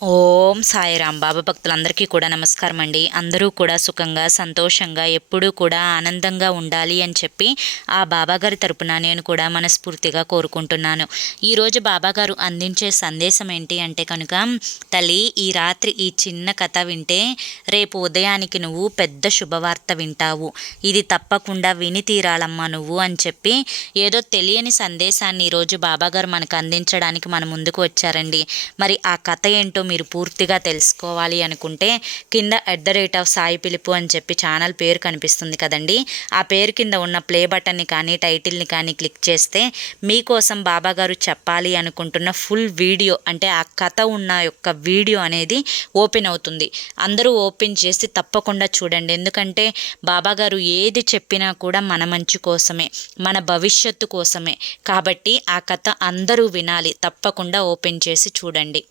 ఓం సాయిరాం. బాబా భక్తులందరికీ కూడా నమస్కారం అండి. అందరూ కూడా సుఖంగా సంతోషంగా ఎప్పుడూ కూడా ఆనందంగా ఉండాలి అని చెప్పి ఆ బాబాగారి తరపున నేను కూడా మనస్ఫూర్తిగా కోరుకుంటున్నాను. ఈరోజు బాబాగారు అందించే సందేశం ఏంటి అంటే కనుక, తల్లి ఈ రాత్రి ఈ చిన్న కథ వింటే రేపు ఉదయానికి నువ్వు పెద్ద శుభవార్త వింటావు. ఇది తప్పకుండా విని తీరాలమ్మా నువ్వు అని చెప్పి ఏదో తెలియని సందేశాన్ని ఈరోజు బాబాగారు మనకు అందించడానికి మన ముందుకు వచ్చారండి. మరి ఆ కథ ఏంటో మీరు పూర్తిగా తెలుసుకోవాలి అనుకుంటే కింద @సాయి పిలుపు అని చెప్పి ఛానల్ పేరు కనిపిస్తుంది కదండి. ఆ పేరు కింద ఉన్న ప్లే బటన్ని కానీ టైటిల్ని కానీ క్లిక్ చేస్తే మీకోసం బాబాగారు చెప్పాలి అనుకుంటున్న ఫుల్ వీడియో, అంటే ఆ కథ ఉన్న యొక్క వీడియో అనేది ఓపెన్ అవుతుంది. అందరూ ఓపెన్ చేసి తప్పకుండా చూడండి. ఎందుకంటే బాబాగారు ఏది చెప్పినా కూడా మన మంచి కోసమే, మన భవిష్యత్తు కోసమే. కాబట్టి ఆ కథ అందరూ వినాలి. తప్పకుండా ఓపెన్ చేసి చూడండి.